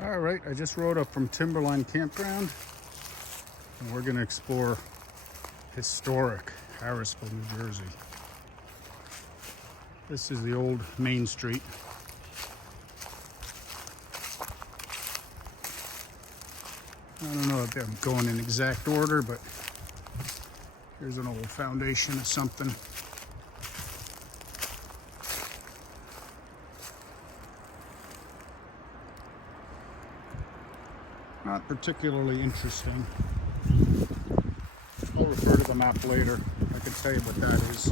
All right, I just rode up from Timberline Campground, and we're gonna explore historic Harrisville, New Jersey. This is the old Main Street. I don't know if I'm going in exact order, but here's an old foundation of something. Not particularly interesting. I'll refer to the map later. I can tell you what that is.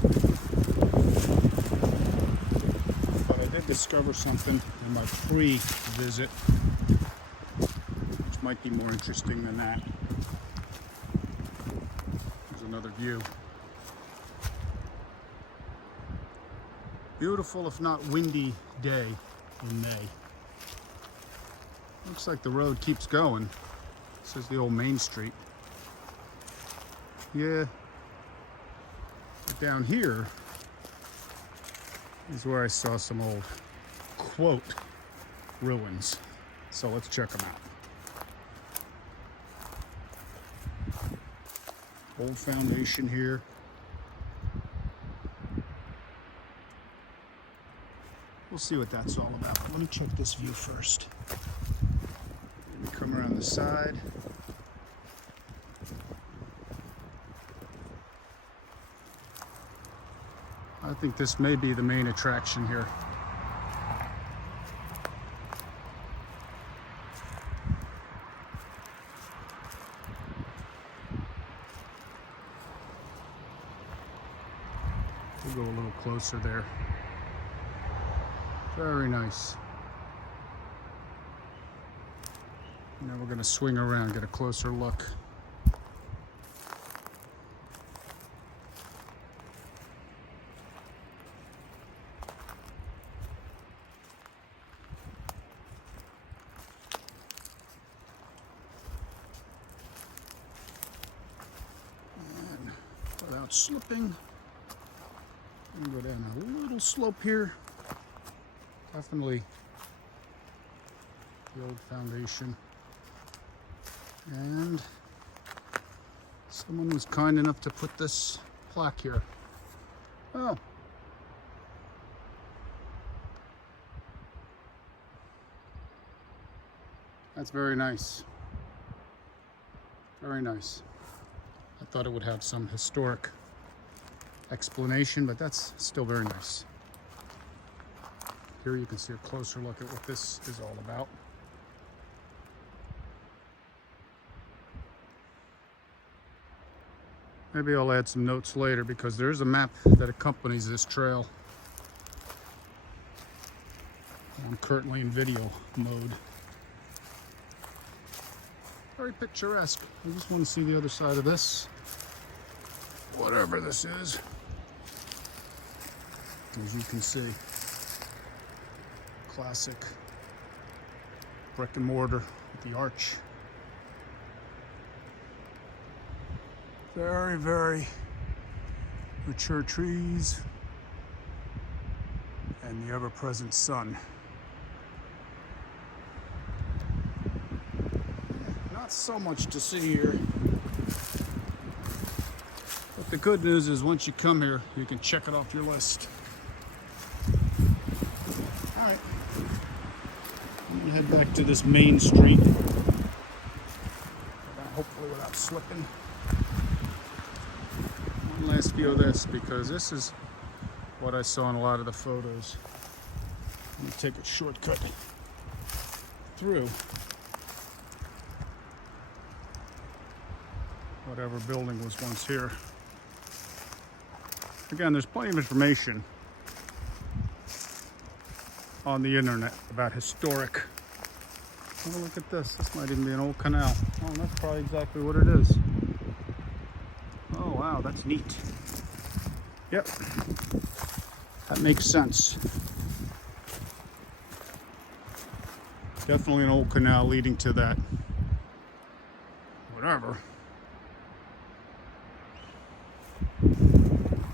But I did discover something in my pre-visit, which might be more interesting than that. There's another view. Beautiful, if not windy, day in May. Looks like the road keeps going. This is the old Main Street. Yeah. But down here is where I saw some old, quote, ruins. So let's check them out. Old foundation here. We'll see what that's all about. Let me check this view first. Come around the side. I think this may be the main attraction here. We'll go a little closer there. Very nice. Now we're going to swing around, get a closer look. And without slipping, I'm going to go down a little slope here. Definitely the old foundation. And someone was kind enough to put this plaque here. Oh. That's very nice. Very nice. I thought it would have some historic explanation, but that's still very nice. Here you can see a closer look at what this is all about. Maybe I'll add some notes later because there's a map that accompanies this trail. I'm currently in video mode. Very picturesque. I just want to see the other side of this. Whatever this is. As you can see, classic brick and mortar with the arch. Very, very mature trees and the ever-present sun. Not so much to see here. But the good news is once you come here, you can check it off your list. All right. I'm gonna head back to this Main Street. Hopefully without slipping. Last view of this because this is what I saw in a lot of the photos. I'm gonna take a shortcut through whatever building was once here. Again, there's plenty of information on the internet about historic. Oh, look at this. This might even be an old canal. Oh, that's probably exactly what it is. Oh, wow, that's neat. Yep, that makes sense. Definitely an old canal leading to that. Whatever.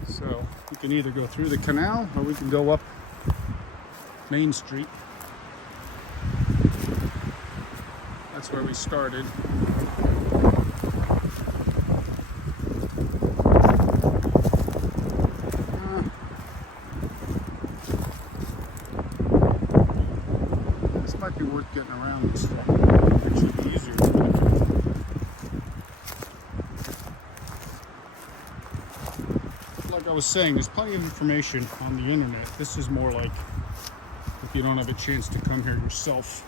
So, we can either go through the canal or we can go up Main Street. That's where we started. This might be worth getting around this stuff. It should be easier. Like I was saying, there's plenty of information on the internet. This is more like if you don't have a chance to come here yourself.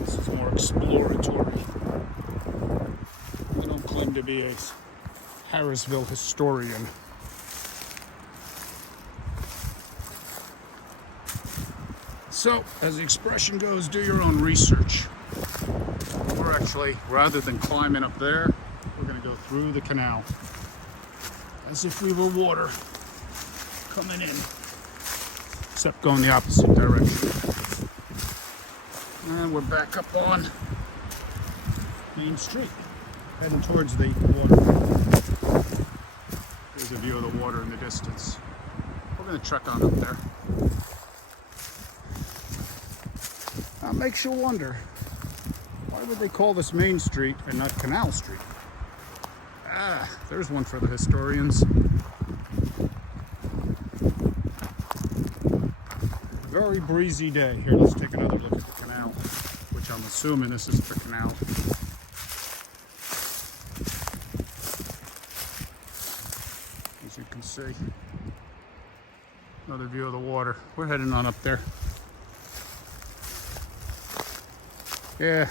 This is more exploratory. I don't claim to be a Harrisville historian. So, as the expression goes, do your own research. We're actually, rather than climbing up there, we're going to go through the canal as if we were water coming in, except going the opposite direction. And we're back up on Main Street, heading towards the water. There's a view of the water in the distance. We're going to trek on up there. Now, it makes you wonder, why would they call this Main Street and not Canal Street? Ah, there's one for the historians. Very breezy day. Here, let's take another look at the canal, which I'm assuming this is the canal. As you can see, another view of the water. We're heading on up there. Yeah.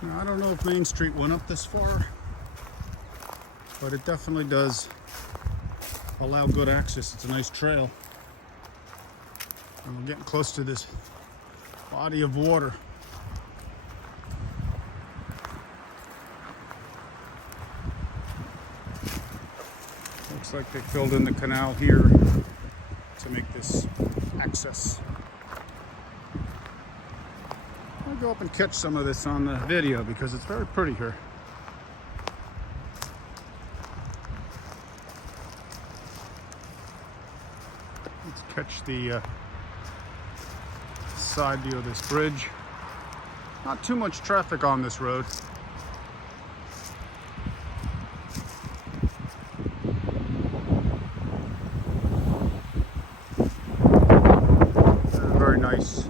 Now, I don't know if Main Street went up this far, but it definitely does allow good access. It's a nice trail. And we're getting close to this body of water. Looks like they filled in the canal here to make this access. I'll go up and catch some of this on the video because it's very pretty here. Let's catch the side view of this bridge. Not too much traffic on this road. Nice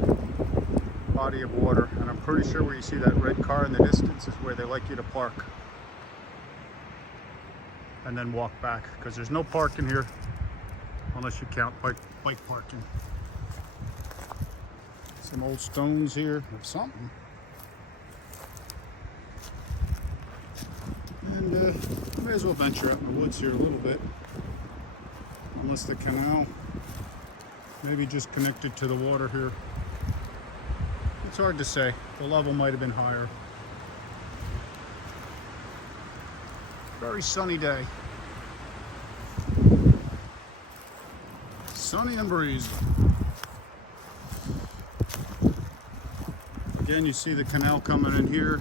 body of water, and I'm pretty sure where you see that red car in the distance is where they like you to park and then walk back, because there's no parking here unless you count bike parking. Some old stones here or something, and I may as well venture out in the woods here a little bit, unless the canal maybe just connected to the water here. It's hard to say. The level might have been higher. Very sunny day. Sunny and breezy. Again, you see the canal coming in here.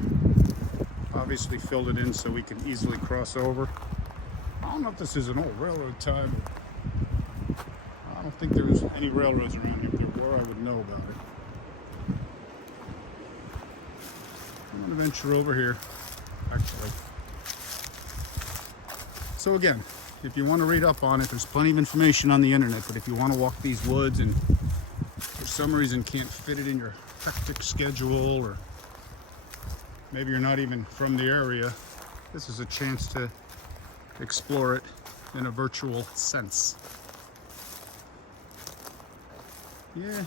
Obviously filled it in so we can easily cross over. I don't know if this is an old railroad tie, but I don't think there's any railroads around here. If there were, I would know about it. I'm going to venture over here, actually. So again, if you want to read up on it, there's plenty of information on the internet, but if you want to walk these woods and for some reason can't fit it in your hectic schedule, or maybe you're not even from the area, this is a chance to explore it in a virtual sense. Yeah,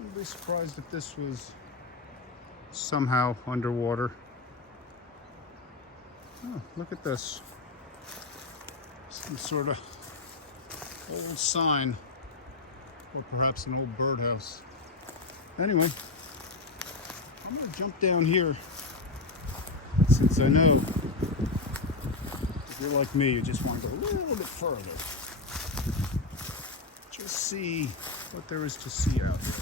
I'd be surprised if this was somehow underwater. Oh, look at this. Some sort of old sign, or perhaps an old birdhouse. Anyway, I'm going to jump down here, since I know if you're like me, you just want to go a little bit further. Just see what there is to see out here.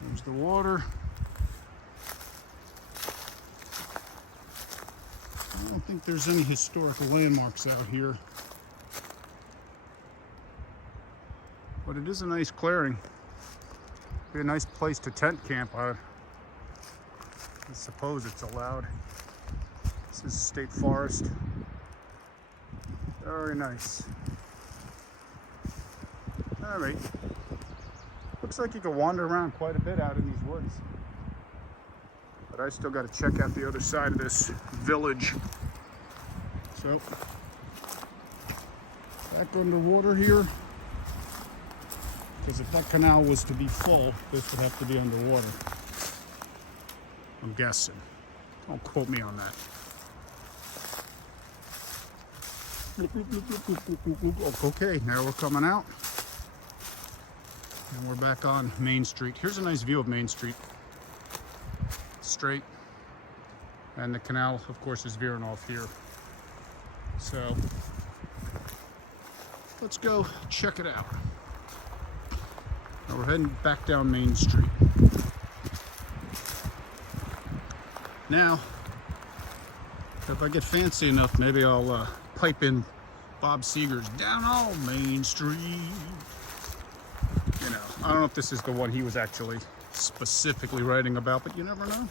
There's the water. I don't think there's any historical landmarks out here. But it is a nice clearing. Be a nice place to tent camp. I suppose it's allowed. This is state forest. Very nice. All right. Looks like you can wander around quite a bit out in these woods. But I still got to check out the other side of this village. So, back underwater here. Because if that canal was to be full, this would have to be underwater. I'm guessing. Don't quote me on that. Okay, now we're coming out. And we're back on Main Street. Here's a nice view of Main Street. Straight. And the canal, of course, is veering off here. So, let's go check it out. Now we're heading back down Main Street. Now, if I get fancy enough, maybe I'll pipe in Bob Seger's Down on Main Street. You know, I don't know if this is the one he was actually specifically writing about, but you never know.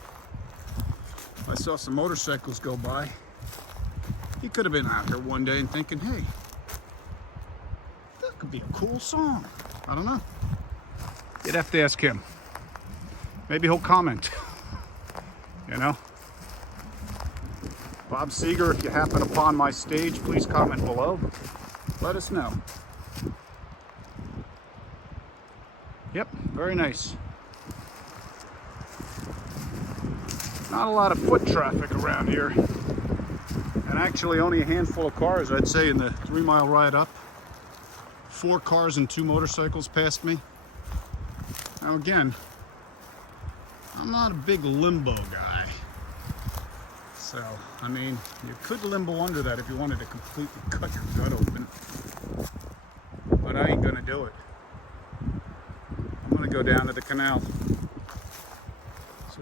I saw some motorcycles go by. He could have been out here one day and thinking, hey, that could be a cool song. I don't know. You'd have to ask him. Maybe he'll comment. You know? Bob Seger, if you happen upon my stage, please comment below. Let us know. Yep, very nice. Not a lot of foot traffic around here. And actually only a handful of cars, I'd say, in the 3-mile ride up. 4 cars and 2 motorcycles passed me. Now again, I'm not a big limbo guy. So, I mean, you could limbo under that if you wanted to completely cut your gut open. But I ain't gonna do it. I'm gonna go down to the canal. So,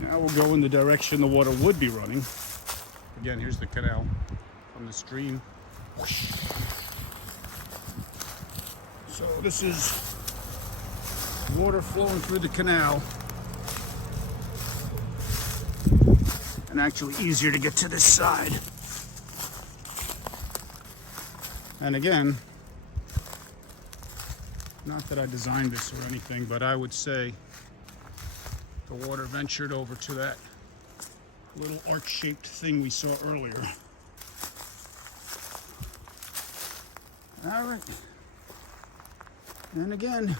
now we'll go in the direction the water would be running. Again, here's the canal from the stream. So this is water flowing through the canal. And actually easier to get to this side. And again, not that I designed this or anything, but I would say the water ventured over to that little arch-shaped thing we saw earlier. All right. And again,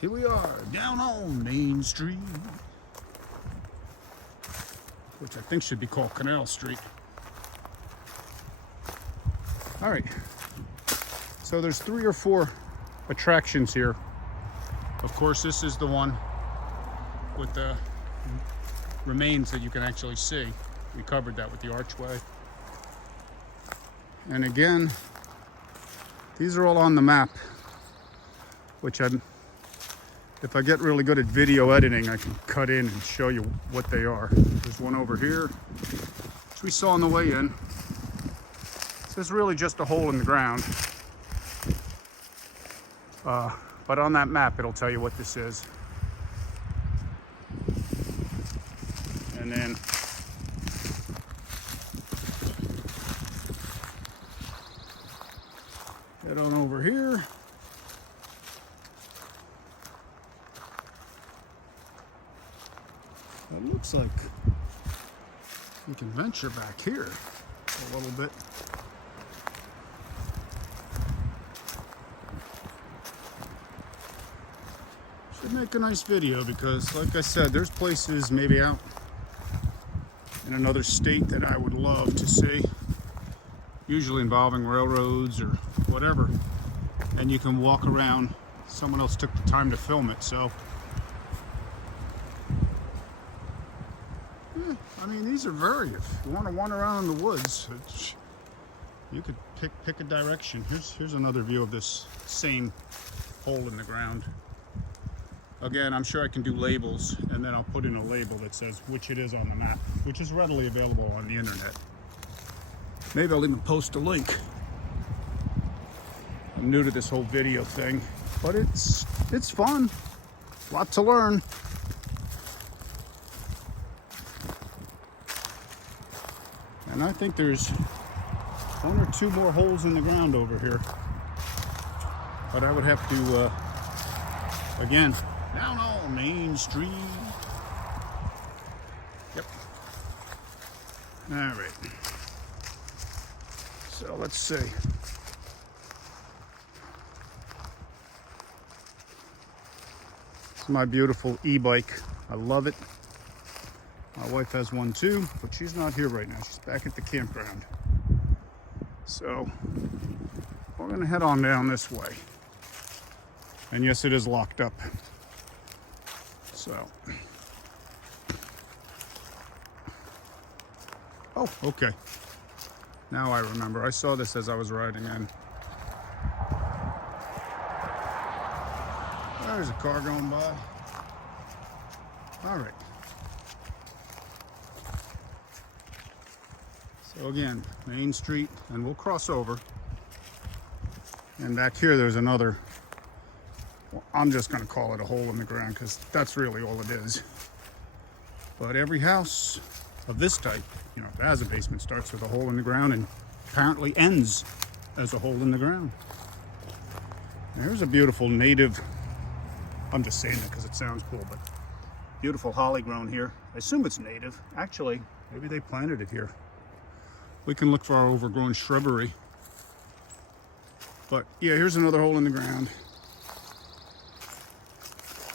here we are, down on Main Street. Which I think should be called Canal Street. All right. So there's 3 or 4 attractions here. Of course, this is the one with the remains that you can actually see. We covered that with the archway. And again, these are all on the map, which if I get really good at video editing, I can cut in and show you what they are. There's one over here, which we saw on the way in. This is really just a hole in the ground. But on that map, it'll tell you what this is. And then head on over here. It looks like we can venture back here a little bit. Should make a nice video because, like I said, there's places maybe out in another state that I would love to see, usually involving railroads or whatever, and you can walk around. Someone else took the time to film it, so I mean, these are if you want to wander around in the woods, you could pick a direction. Here's another view of this same hole in the ground. Again, I'm sure I can do labels, and then I'll put in a label that says which it is on the map, which is readily available on the internet. Maybe I'll even post a link. I'm new to this whole video thing, but it's fun. A lot to learn. And I think there's 1 or 2 more holes in the ground over here. But I would have to, again, down on Main Street. Yep. All right. So let's see. This is my beautiful e-bike. I love it. My wife has one too, but she's not here right now. She's back at the campground. So we're gonna head on down this way. And yes, it is locked up. So. Oh, okay. Now I remember. I saw this as I was riding in. There's a car going by. All right. So again, Main Street, and we'll cross over. And back here, there's another, well, I'm just gonna call it a hole in the ground because that's really all it is. But every house of this type, you know, that has a basement, starts with a hole in the ground and apparently ends as a hole in the ground. There's a beautiful native, I'm just saying that because it sounds cool, but beautiful holly grown here. I assume it's native. Actually, maybe they planted it here. We can look for our overgrown shrubbery. But yeah, here's another hole in the ground.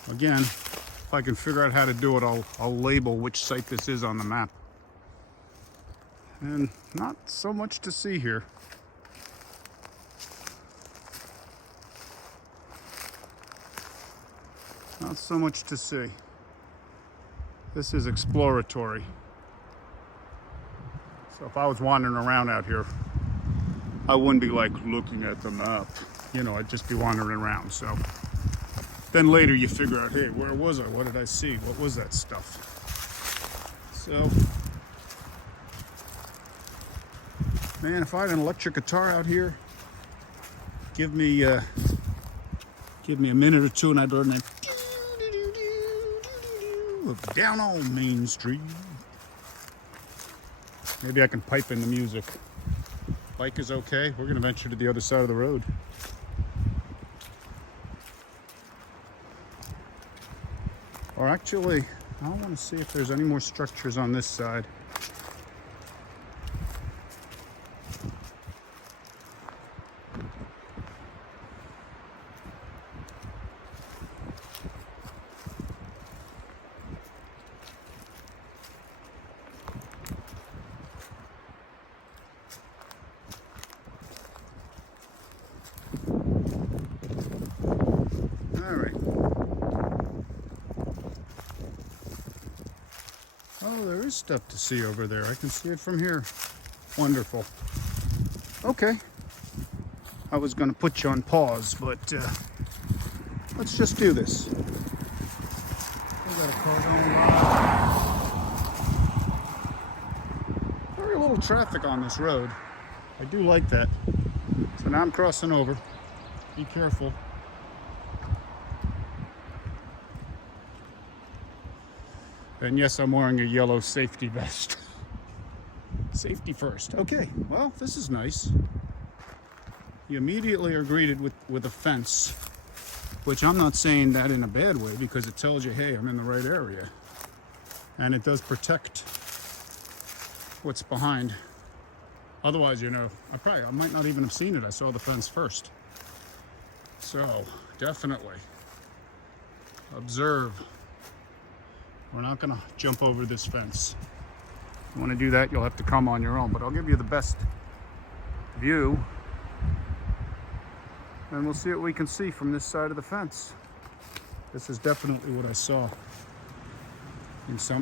Again, if I can figure out how to do it, I'll label which site this is on the map. And not so much to see here. Not so much to see. This is exploratory. So if I was wandering around out here, I wouldn't be like looking at the map. You know, I'd just be wandering around. So then later you figure out, hey, where was I? What did I see? What was that stuff? So, man, if I had an electric guitar out here, give me a minute or two and I'd learn that. Down on Main Street. Maybe I can pipe in the music. Bike is okay. We're gonna venture to the other side of the road. Or actually, I want to see if there's any more structures on this side. Oh, there is stuff to see over there. I can see it from here. Wonderful. Okay. I was going to put you on pause, but let's just do this. We got a car going by. Very little traffic on this road. I do like that. So now I'm crossing over. Be careful. And yes, I'm wearing a yellow safety vest. Safety first. Okay, well, this is nice. You immediately are greeted with a fence, which I'm not saying that in a bad way because it tells you, hey, I'm in the right area. And it does protect what's behind. Otherwise, you know, I might not even have seen it. I saw the fence first. So, definitely observe. We're not gonna jump over this fence. If you wanna do that, you'll have to come on your own, but I'll give you the best view. And we'll see what we can see from this side of the fence. This is definitely what I saw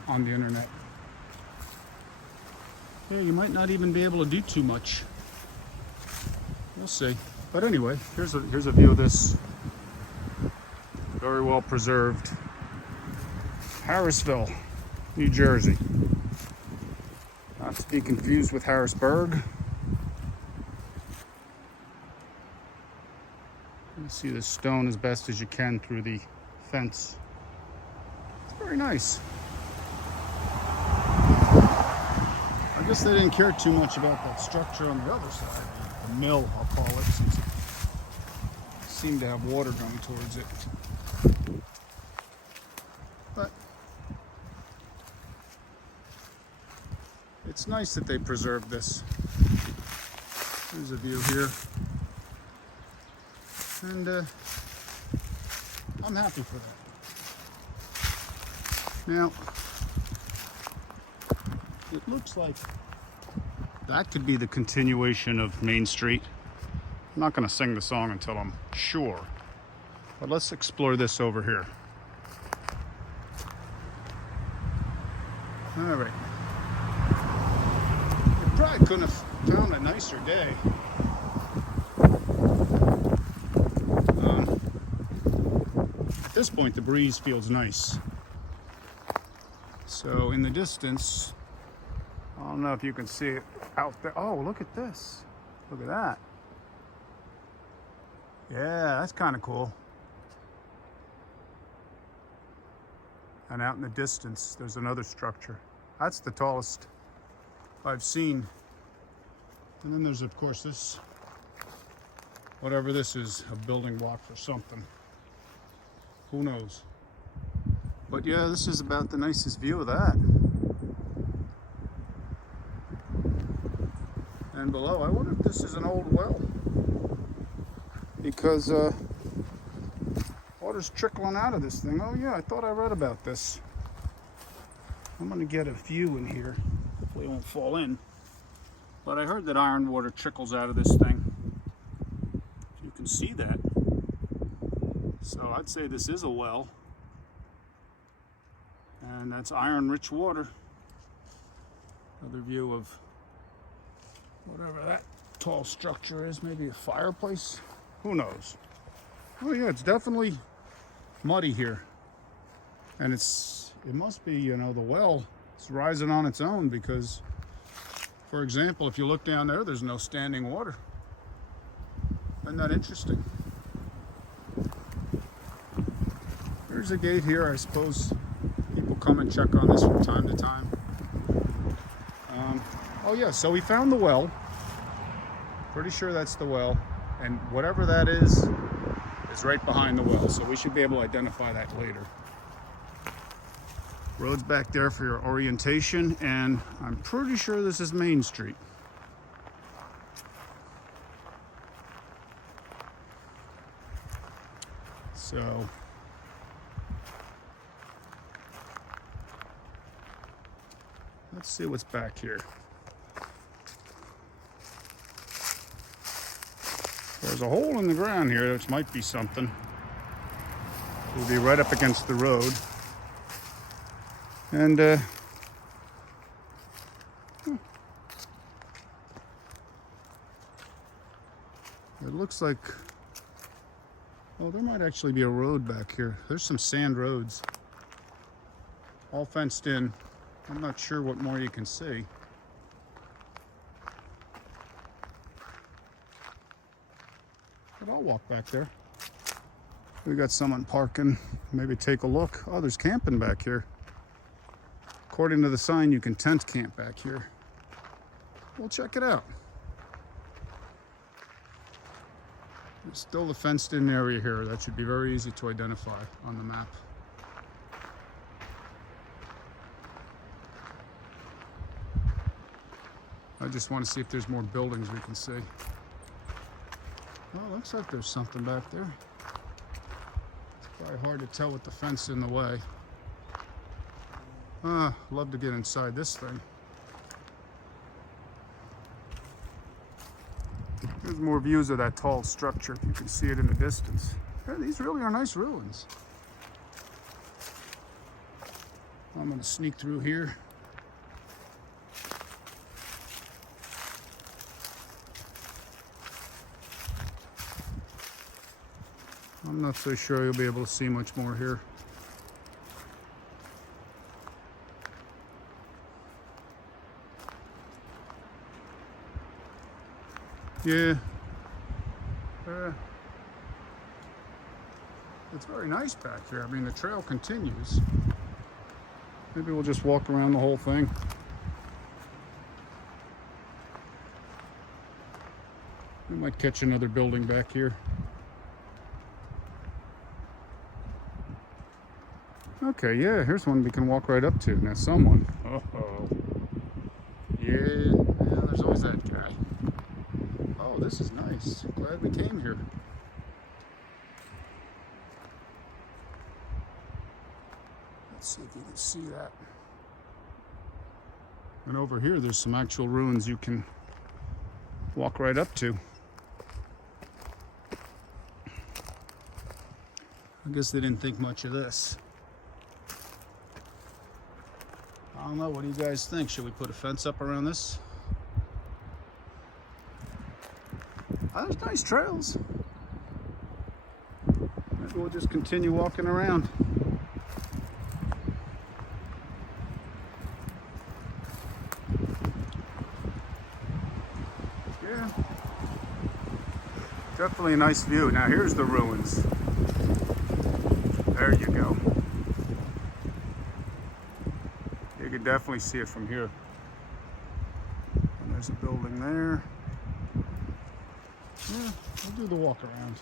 on the internet. Yeah, you might not even be able to do too much. We'll see. But anyway, here's a view of this Very well preserved. Harrisville, New Jersey. Not to be confused with Harrisburg. You see the stone as best as you can through the fence. It's very nice. I guess they didn't care too much about that structure on the other side. The mill, I'll call it, since it seemed to have water going towards it. But it's nice that they preserved this. There's a view here. And I'm happy for that. Now, it looks like that could be the continuation of Main Street. I'm not going to sing the song until I'm sure. But let's explore this over here. All right. You probably couldn't have found a nicer day. At this point, the breeze feels nice. So in the distance, I don't know if you can see it out there. Oh, look at this. Look at that. Yeah, that's kind of cool. And out in the distance, there's another structure. That's the tallest I've seen. And then there's, of course, this, whatever this is, a building block for something. Who knows? But yeah, this is about the nicest view of that. And below, I wonder if this is an old well. Because water's trickling out of this thing. Oh yeah, I thought I read about this. I'm gonna get a view in here. Hopefully it won't fall in. But I heard that iron water trickles out of this thing. You can see that. So I'd say this is a well. And that's iron-rich water. Another view of whatever that tall structure is. Maybe a fireplace? Who knows? Oh yeah, it's definitely muddy here. And it must be, you know, the well is rising on its own because, for example, if you look down there, there's no standing water. Isn't that interesting? There's a gate here. I suppose people come and check on this from time to time. Oh yeah, so we found the well. Pretty sure that's the well. And whatever that is right behind the well. So we should be able to identify that later. Road's back there for your orientation, and I'm pretty sure this is Main Street. So let's see what's back here. There's a hole in the ground here, which might be something. It'll be right up against the road. And it looks like, oh, there might actually be a road back here. There's some sand roads, all fenced in. I'm not sure what more you can see. But I'll walk back there. We got someone parking. Maybe take a look. Oh, there's camping back here. According to the sign, you can tent camp back here. We'll check it out. There's still the fenced-in area here. That should be very easy to identify on the map. I just want to see if there's more buildings we can see. Well, looks like there's something back there. It's probably hard to tell with the fence in the way. Love to get inside this thing. There's more views of that tall structure if you can see it in the distance. Yeah, these really are nice ruins. I'm going to sneak through here. I'm not so sure you'll be able to see much more here. Yeah. It's very nice back here. I mean, the trail continues. Maybe we'll just walk around the whole thing. We might catch another building back here. Okay, yeah, here's one we can walk right up to. Now, someone. Uh-oh. Yeah, there's always that guy. Oh, this is nice. Glad we came here. Let's see if you can see that. And over here, there's some actual ruins you can walk right up to. I guess they didn't think much of this. I don't know, what do you guys think? Should we put a fence up around this? Oh, there's nice trails. Maybe we'll just continue walking around. Yeah. Definitely a nice view. Now here's the ruins. There you go. You can definitely see it from here. And there's a building there. Yeah, we'll do the walk around.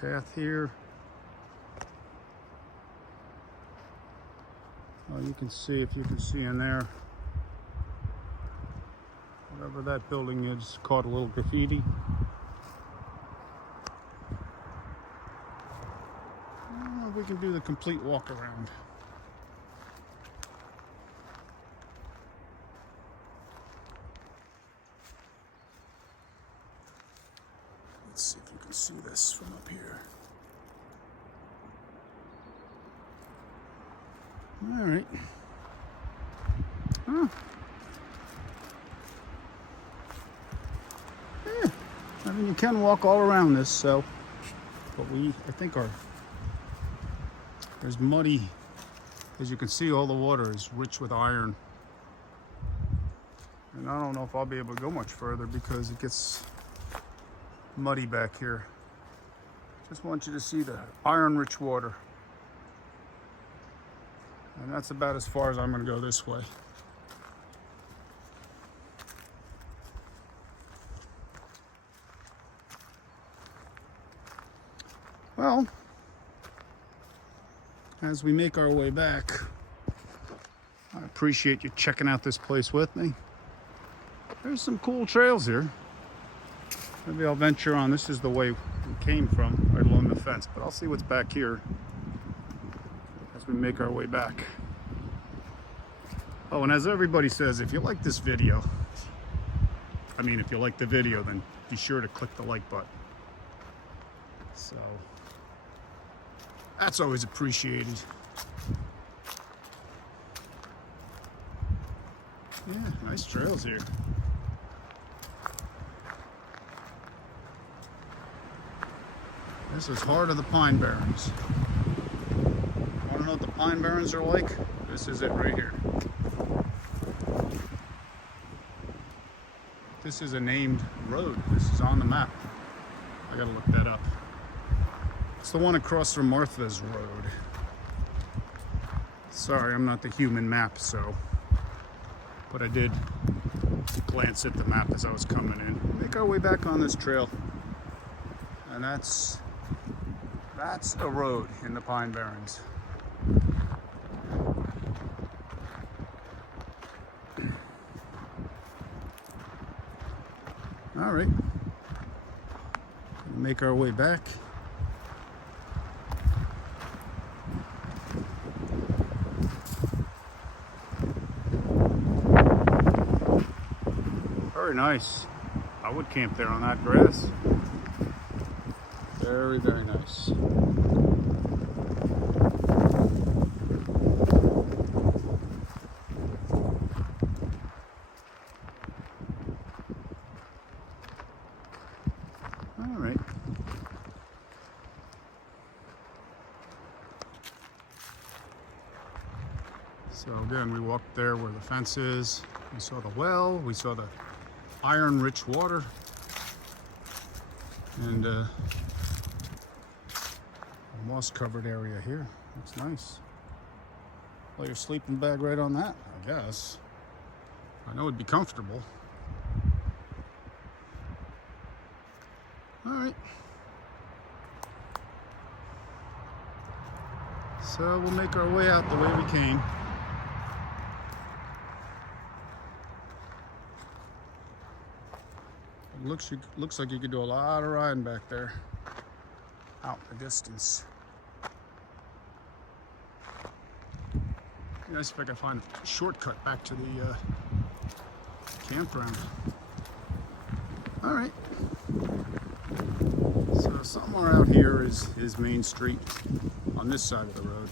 There's a path here. Oh, you can see, if you can see in there, whatever that building is, caught a little graffiti. I don't know if we can do the complete walk around. Let's see if you can see this from up here. All right. Oh. Yeah. I mean, you can walk all around this, so. But I think there's muddy. As you can see, all the water is rich with iron. And I don't know if I'll be able to go much further because it gets muddy back here. Just want you to see the iron-rich water. And that's about as far as I'm going to go this way. Well, as we make our way back, I appreciate you checking out this place with me. There's some cool trails here. Maybe I'll venture on. This is the way we came from, right along the fence, but I'll see what's back here as we make our way back. Oh, and as everybody says, if you like this video, if you like the video, then be sure to click the like button. So, that's always appreciated. Yeah, nice trails here. This is heart of the Pine Barrens. Want to know what the Pine Barrens are like? This is it right here. This is a named road. This is on the map. I gotta look that up. It's the one across from Martha's Road. Sorry, I'm not the human map, but I did glance at the map as I was coming in. Make our way back on this trail. And that's a road in the Pine Barrens. All right, make our way back. Very nice. I would camp there on that grass. Very, very nice. All right. So again, we walked there where the fence is. We saw the well, we saw the iron-rich water, and a moss-covered area here. Looks nice. Lay your sleeping bag right on that, I guess. I know it'd be comfortable. All right. So we'll make our way out the way we came. Looks like you could do a lot of riding back there, out in the distance. Be nice if I could find a shortcut back to the campground. All right. So somewhere out here is Main Street on this side of the road.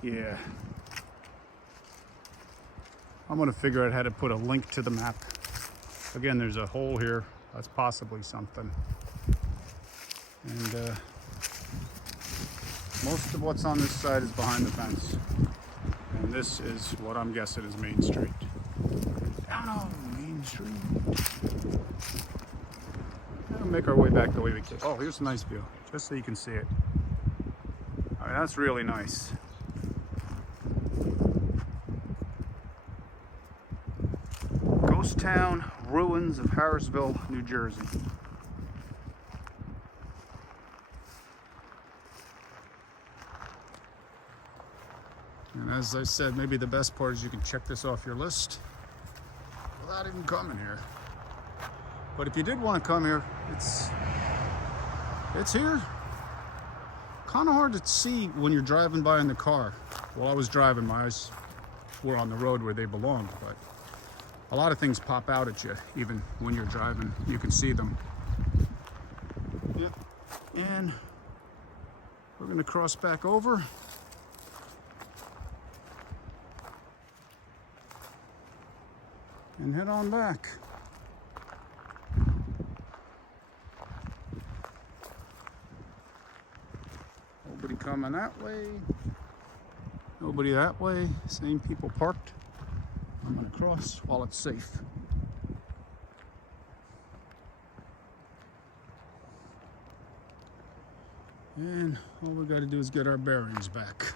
Yeah. I'm gonna figure out how to put a link to the map. Again, there's a hole here. That's possibly something. And most of what's on this side is behind the fence. And this is what I'm guessing is Main Street. Down on Main Street. We'll make our way back the way we came. Oh, here's a nice view, just so you can see it. All right, that's really nice. Ghost Town Ruins of Harrisville, New Jersey. And as I said, maybe the best part is you can check this off your list without even coming here. But if you did want to come here, it's here. Kind of hard to see when you're driving by in the car. While I was driving, my eyes were on the road where they belonged, but a lot of things pop out at you, even when you're driving. You can see them. Yep. And we're going to cross back over. And head on back. Nobody coming that way. Nobody that way. Same people parked. I'm gonna cross while it's safe. And all we gotta do is get our bearings back.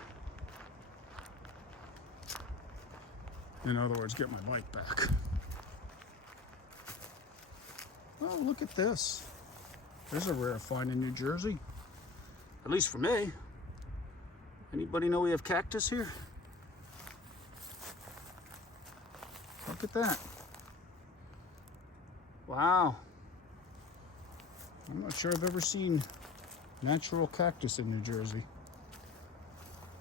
In other words, get my bike back. Oh, look at this. There's a rare find in New Jersey. At least for me. Anybody know we have cactus here? Look at that. Wow. I'm not sure I've ever seen natural cactus in New Jersey.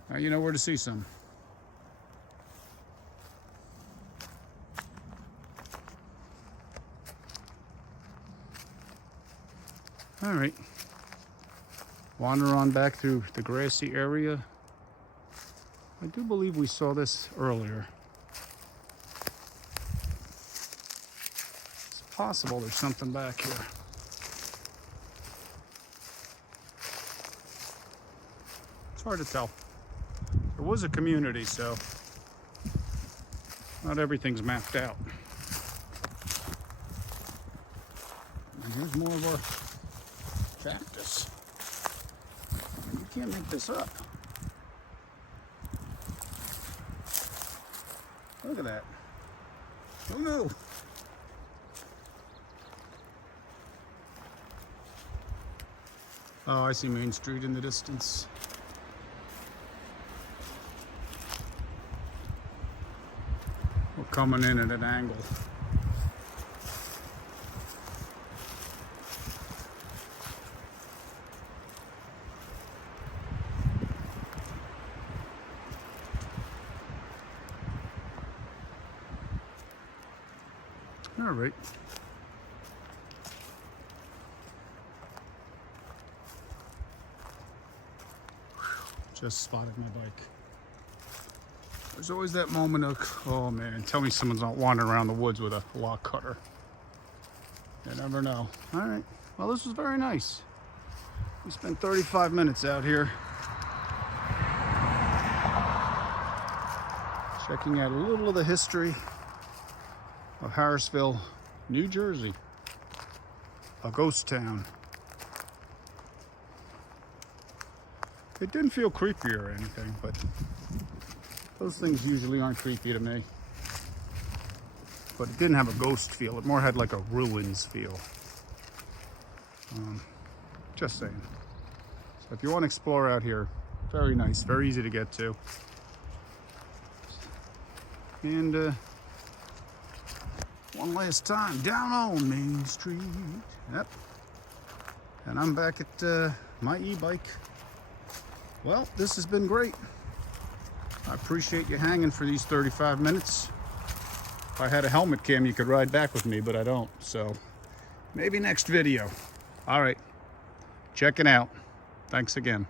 Now you know where to see some. All right. Wander on back through the grassy area. I do believe we saw this earlier. It's possible there's something back here. It's hard to tell. There was a community, so not everything's mapped out. And here's more of our cactus. You can't make this up. Look at that. Who knew? Oh, I see Main Street in the distance. We're coming in at an angle. All right. Just spotted my bike. There's always that moment of, oh man, tell me someone's not wandering around the woods with a log cutter. You never know. All right. Well, this was very nice. We spent 35 minutes out here. Checking out a little of the history of Harrisville, New Jersey. A ghost town. It didn't feel creepy or anything, but those things usually aren't creepy to me. But it didn't have a ghost feel. It more had like a ruins feel. Just saying. So if you want to explore out here, very nice, very easy to get to. And one last time, down on Main Street. Yep. And I'm back at my e-bike. Well, this has been great. I appreciate you hanging for these 35 minutes. If I had a helmet cam, you could ride back with me, but I don't. So maybe next video. All right. Checking out. Thanks again.